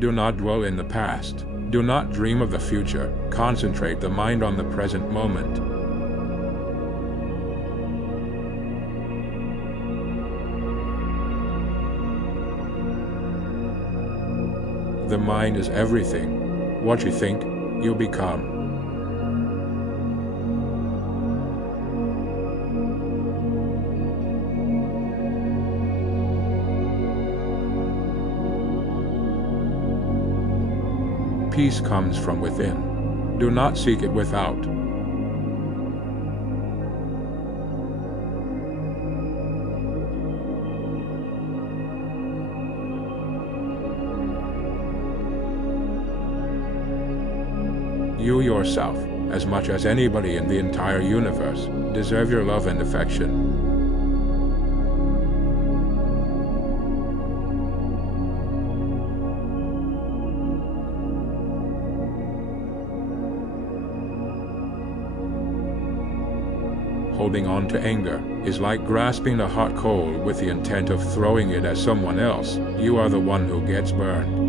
Do not dwell in the past. Do not dream of the future. Concentrate the mind on the present moment. The mind is everything. What you think, you become. Peace comes from within. Do not seek it without. You yourself, as much as anybody in the entire universe, deserve your love and affection. Holding on to anger is like grasping a hot coal with the intent of throwing it at someone else. You are the one who gets burned.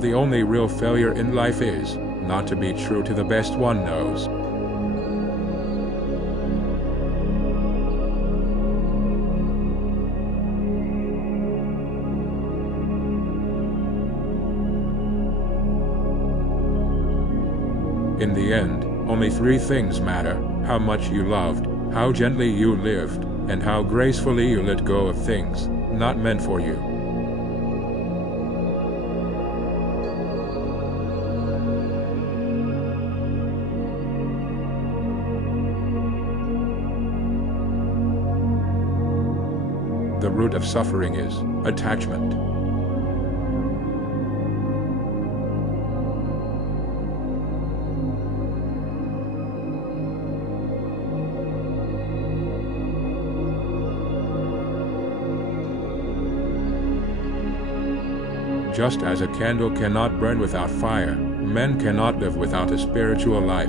The only real failure in life is not to be true to the best one knows. In the end, only three things matter: how much you loved, how gently you lived, and how gracefully you let go of things not meant for you. The root of suffering is attachment. Just as a candle cannot burn without fire, men cannot live without a spiritual life.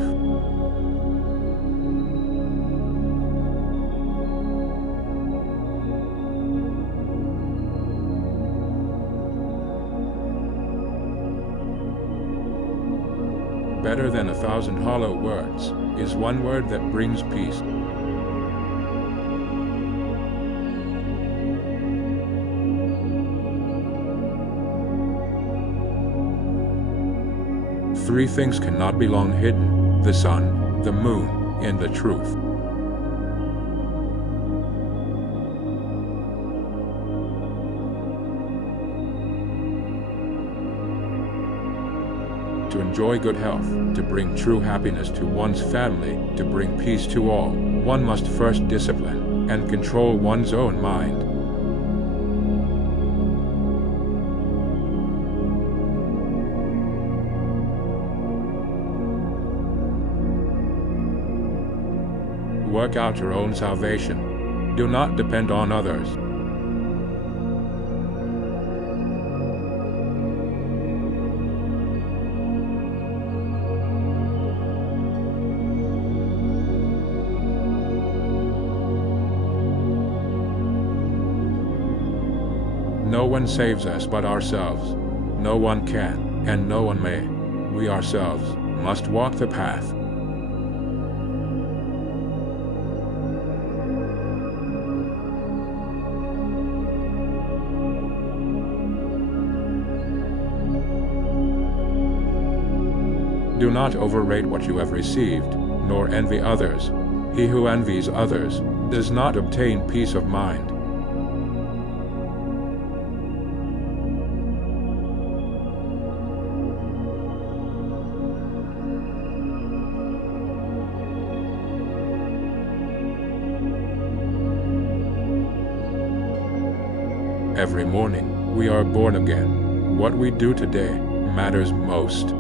Better than 1,000 hollow words is one word that brings peace. Three things cannot be long hidden: the sun, the moon, and the truth. To enjoy good health, to bring true happiness to one's family, to bring peace to all, one must first discipline and control one's own mind. Work out your own salvation. Do not depend on others. No one saves us but ourselves. No one can, and no one may. We ourselves must walk the path. Do not overrate what you have received, nor envy others. He who envies others does not obtain peace of mind. Every morning, we are born again. What we do today matters most.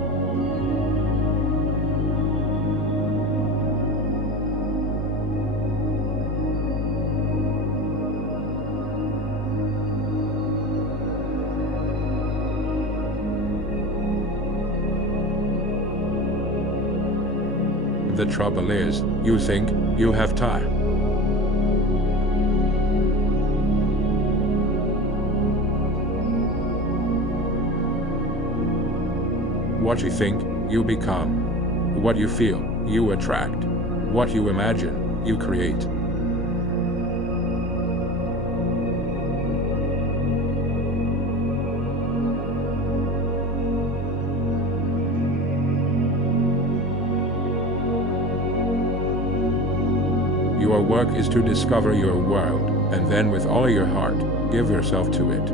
The trouble is, you think you have time. What you think, you become. What you feel, you attract. What you imagine, you create. Your work is to discover your world, and then with all your heart, give yourself to it.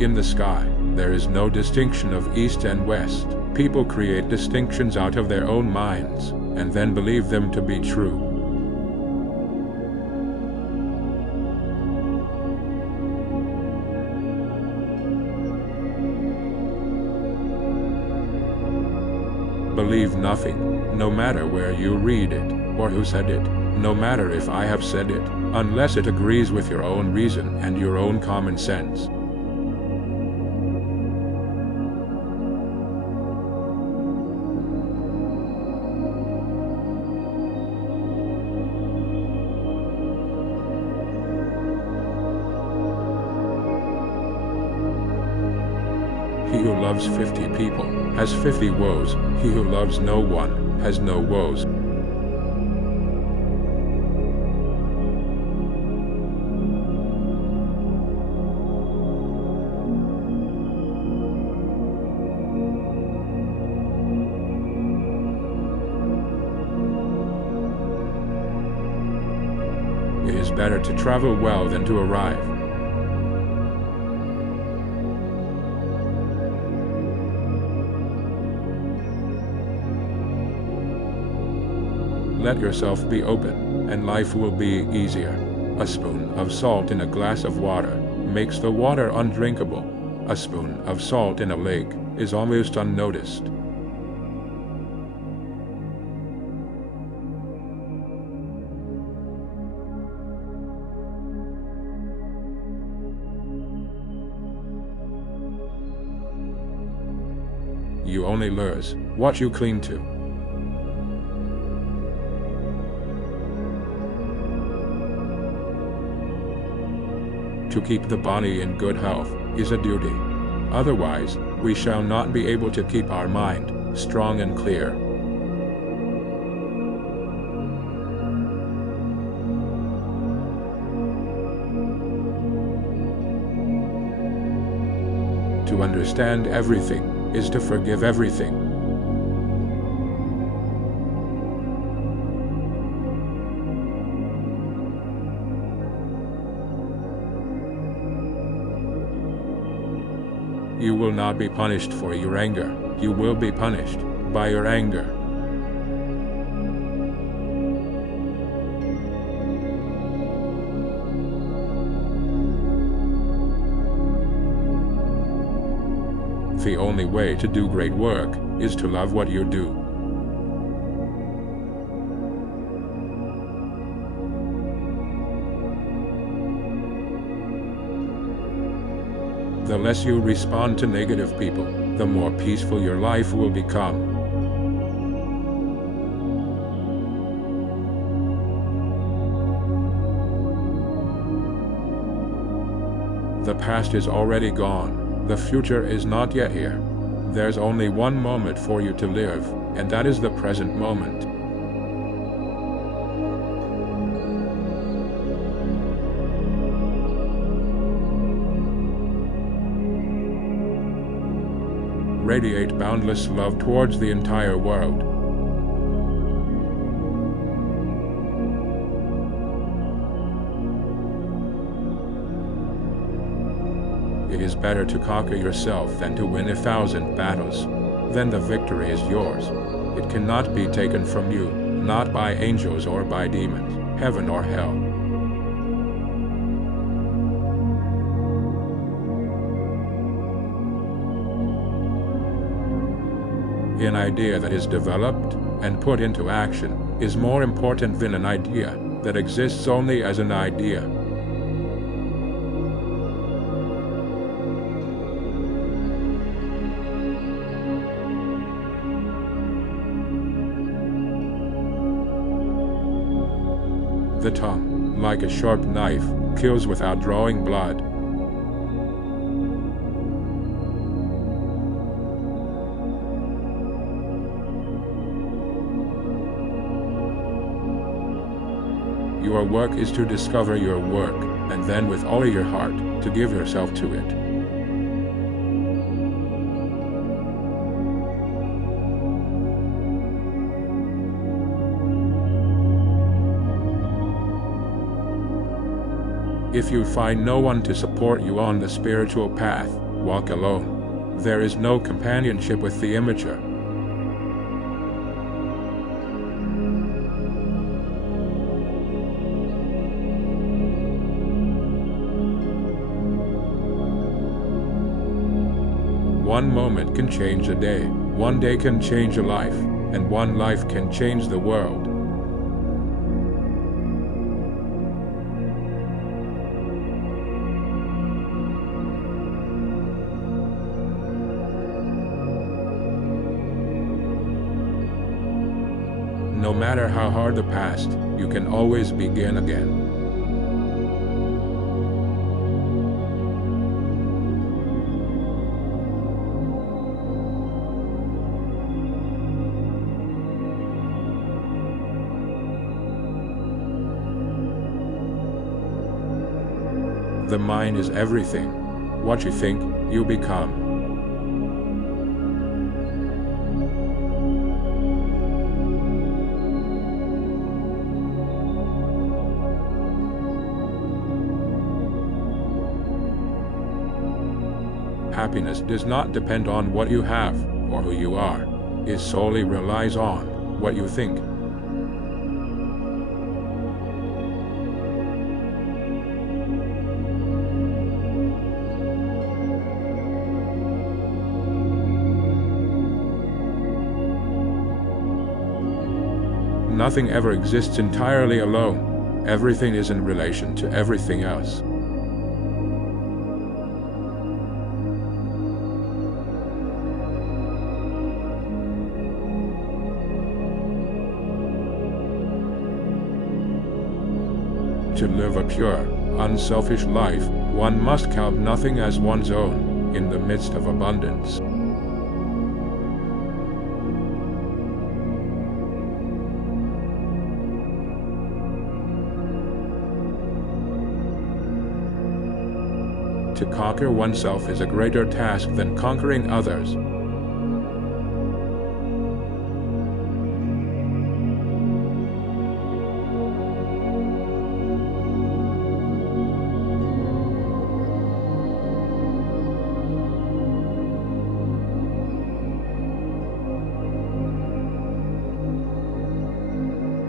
In the sky, there is no distinction of east and west. People create distinctions out of their own minds, and then believe them to be true. Believe nothing, no matter where you read it, or who said it, no matter if I have said it, unless it agrees with your own reason and your own common sense. He who loves 50 people has 50 woes. He who loves no one has no woes. It is better to travel well than to arrive. Let yourself be open, and life will be easier. A spoon of salt in a glass of water makes the water undrinkable. A spoon of salt in a lake is almost unnoticed. You only lose what you cling to. To keep the body in good health is a duty. Otherwise, we shall not be able to keep our mind strong and clear. To understand everything is to forgive everything. You will not be punished for your anger. You will be punished by your anger. The only way to do great work is to love what you do. The less you respond to negative people, the more peaceful your life will become. The past is already gone. The future is not yet here. There's only one moment for you to live, and that is the present moment. Radiate boundless love towards the entire world. It is better to conquer yourself than to win 1,000 battles. Then the victory is yours. It cannot be taken from you, not by angels or by demons, heaven or hell. An idea that is developed and put into action is more important than an idea that exists only as an idea. The tongue, like a sharp knife, kills without drawing blood. Your work is to discover your work, and then with all your heart, to give yourself to it. If you find no one to support you on the spiritual path, walk alone. There is no companionship with the immature. One moment can change a day, one day can change a life, and one life can change the world. No matter how hard the past, you can always begin again. The mind is everything. What you think, you become. Happiness does not depend on what you have or who you are. It solely relies on what you think. Nothing ever exists entirely alone. Everything is in relation to everything else. To live a pure, unselfish life, one must count nothing as one's own, in the midst of abundance. To conquer oneself is a greater task than conquering others.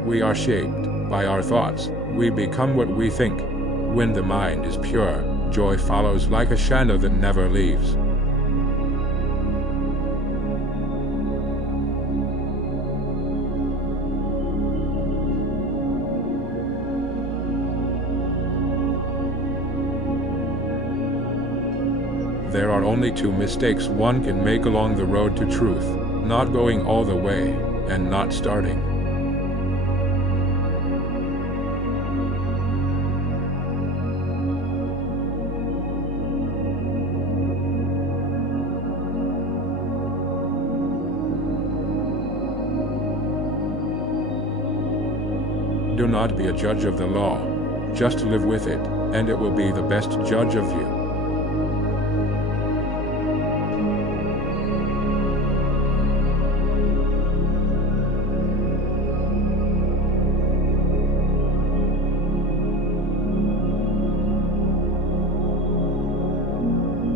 We are shaped by our thoughts. We become what we think. When the mind is pure, joy follows like a shadow that never leaves. There are only two mistakes one can make along the road to truth: not going all the way, and not starting. Do not be a judge of the law. Just live with it, and it will be the best judge of you.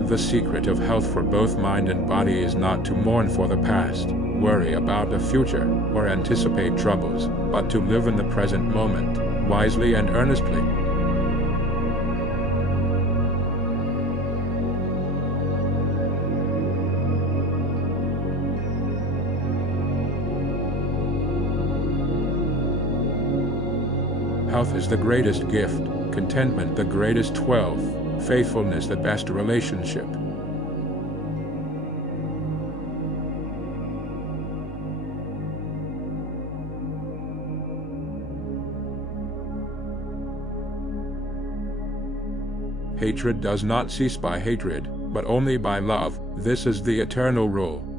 The secret of health for both mind and body is not to mourn for the past, worry about the future, or anticipate troubles, but to live in the present moment, wisely and earnestly. Health is the greatest gift, contentment the greatest wealth, faithfulness the best relationship. Hatred does not cease by hatred, but only by love. This is the eternal rule.